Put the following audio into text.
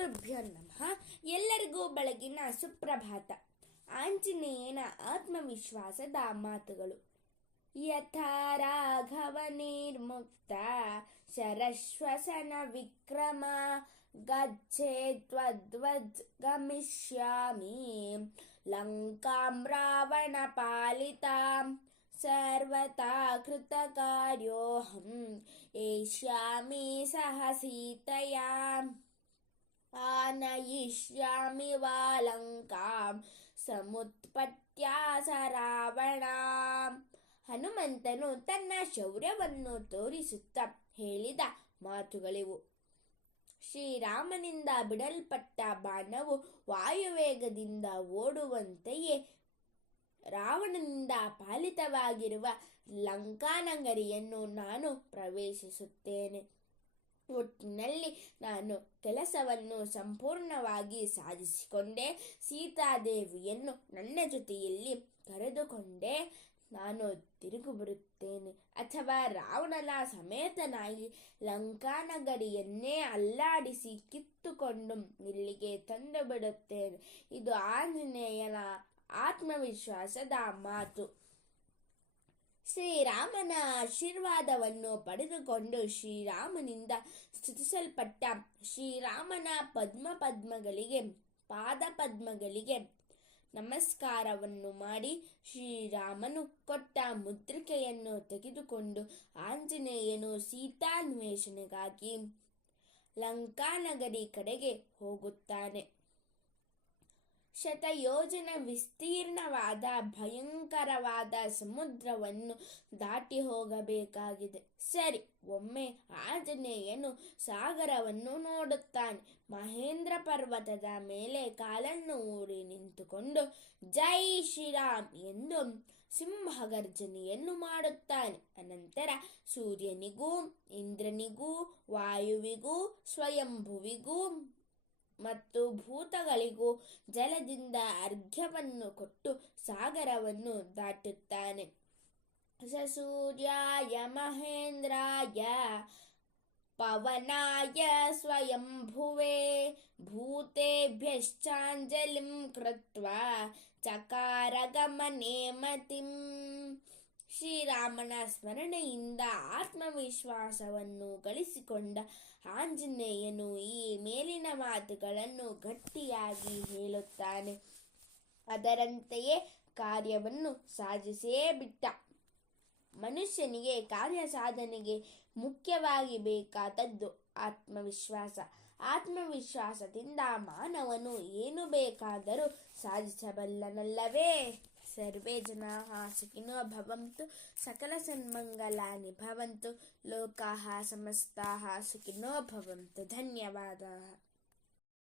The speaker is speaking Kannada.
ಗುರುಭ್ಯೋ ನಮಃ. ಎಲ್ಲರಿಗೂ ಬೆಳಗಿನ ಸುಪ್ರಭಾತ. ಆಂಜನೇಯನ ಆತ್ಮವಿಶ್ವಾಸದ ಮಾತುಗಳು. ಯಥಾ ರಾಘವ ನಿರ್ಮುಕ್ತ ಶರಶ್ವಸನ ವಿಕ್ರಮ ಗಚ್ಚೇತ್ವದ್ವದ್ ಗಮಿಷ್ಯಾಮಿ ಲಂಕಾಂ ರಾವಣ ಪಾಲಿತಾಂ ಸರ್ವತಾ ಕೃತಕಾರ್ಯೋಹಂ ಏಷ್ಯಾಮಿ ಸಹ ಸೀತಯಾ ಆನಯಿಷ್ಯಾಮಿ ವಾ ಲಂಕಾಂ ಸಮುತ್ಪತ್ತ್ಯಾ ಸ ರಾವಣ. ಹನುಮಂತನು ತನ್ನ ಶೌರ್ಯವನ್ನು ತೋರಿಸುತ್ತಾ ಹೇಳಿದ ಮಾತುಗಳಿವು. ಶ್ರೀರಾಮನಿಂದ ಬಿಡಲ್ಪಟ್ಟ ಬಾಣವು ವಾಯುವೇಗದಿಂದ ಓಡುವಂತೆಯೇ ರಾವಣನಿಂದ ಪಾಲಿತವಾಗಿರುವ ಲಂಕಾನಗರಿಯನ್ನು ನಾನು ಪ್ರವೇಶಿಸುತ್ತೇನೆ. ಒಟ್ಟಿನಲ್ಲಿ ನಾನು ಕೆಲಸವನ್ನು ಸಂಪೂರ್ಣವಾಗಿ ಸಾಧಿಸಿಕೊಂಡೆ. ಸೀತಾದೇವಿಯನ್ನು ನನ್ನ ಜೊತೆಯಲ್ಲಿ ಕರೆದುಕೊಂಡೆ ನಾನು ತಿರುಗಿ ಬರುತ್ತೇನೆ, ಅಥವಾ ರಾವಣನ ಸಮೇತನಾಗಿ ಲಂಕಾನಗರಿಯನ್ನೇ ಅಲ್ಲಾಡಿಸಿ ಕಿತ್ತುಕೊಂಡು ಇಲ್ಲಿಗೆ ತಂದು ಬಿಡುತ್ತೇನೆ. ಇದು ಆಂಜನೇಯನ ಆತ್ಮವಿಶ್ವಾಸದ ಮಾತು. ಶ್ರೀರಾಮನ ಆಶೀರ್ವಾದವನ್ನು ಪಡೆದುಕೊಂಡು ಶ್ರೀರಾಮನಿಂದ ಸ್ತುತಿಸಲ್ಪಟ್ಟ ಶ್ರೀರಾಮನ ಪಾದಪದ್ಮಗಳಿಗೆ ನಮಸ್ಕಾರವನ್ನು ಮಾಡಿ ಶ್ರೀರಾಮನು ಕೊಟ್ಟ ಮುದ್ರಿಕೆಯನ್ನು ತೆಗೆದುಕೊಂಡು ಆಂಜನೇಯನು ಸೀತಾನ್ವೇಷಣೆಗಾಗಿ ಲಂಕಾನಗರಿ ಕಡೆಗೆ ಹೋಗುತ್ತಾನೆ. ಶತಯೋಜನ ವಿಸ್ತೀರ್ಣವಾದ ಭಯಂಕರವಾದ ಸಮುದ್ರವನ್ನು ದಾಟಿ ಹೋಗಬೇಕಾಗಿದೆ. ಸರಿ, ಒಮ್ಮೆ ಆಂಜನೇಯನು ಸಾಗರವನ್ನು ನೋಡುತ್ತಾನೆ. ಮಹೇಂದ್ರ ಪರ್ವತದ ಮೇಲೆ ಕಾಲನ್ನು ಊರಿ ನಿಂತುಕೊಂಡು ಜೈ ಶ್ರೀರಾಮ್ ಎಂದು ಸಿಂಹಗರ್ಜನೆಯನ್ನು ಮಾಡುತ್ತಾನೆ. ಅನಂತರ ಸೂರ್ಯನಿಗೂ ಇಂದ್ರನಿಗೂ ವಾಯುವಿಗೂ ಸ್ವಯಂಭುವಿಗೂ ಮತ್ತು ಭೂತಗಳಿಗೂ ಜಲದಿಂದ ಅರ್ಘ್ಯವನ್ನು ಕೊಟ್ಟು ಸಾಗರವನ್ನು ದಾಟುತ್ತಾನೆ. ಸ ಸೂರ್ಯಾಯ ಮಹೇಂದ್ರಾಯ ಪವನಾಯ ಸ್ವಯಂಭುವೇ ಭೂತೇಭ್ಯಶ್ಚಾಂಜಲಿಂ ಕೃತ್ವಾ ಚಕಾರ ಗಮನೆ ಮತಿಂ. ಶ್ರೀರಾಮನ ಸ್ಮರಣೆಯಿಂದ ಆತ್ಮವಿಶ್ವಾಸವನ್ನು ಗಳಿಸಿಕೊಂಡ ಆಂಜನೇಯನು ಈ ಮೇಲಿನ ಮಾತುಗಳನ್ನು ಗಟ್ಟಿಯಾಗಿ ಹೇಳುತ್ತಾನೆ. ಅದರಂತೆಯೇ ಕಾರ್ಯವನ್ನು ಸಾಧಿಸೇ ಬಿಟ್ಟ. ಮನುಷ್ಯನಿಗೆ ಕಾರ್ಯ ಸಾಧನೆಗೆ ಮುಖ್ಯವಾಗಿ ಬೇಕಾದದ್ದು ಆತ್ಮವಿಶ್ವಾಸ. ಆತ್ಮವಿಶ್ವಾಸದಿಂದ ಮಾನವನು ಏನು ಬೇಕಾದರೂ ಸಾಧಿಸಬಲ್ಲನಲ್ಲವೇ? ಸರ್ವೇ ಜನಾಃ ಸುಖಿನೋ ಭವಂತು, ಸಕಲ ಸನ್ಮಂಗಲಾನಿ ಭವಂತು, ಲೋಕಾಃ ಸಮಸ್ತಾಃ ಸುಖಿನೋ ಭವಂತು. ಧನ್ಯವಾದಾः.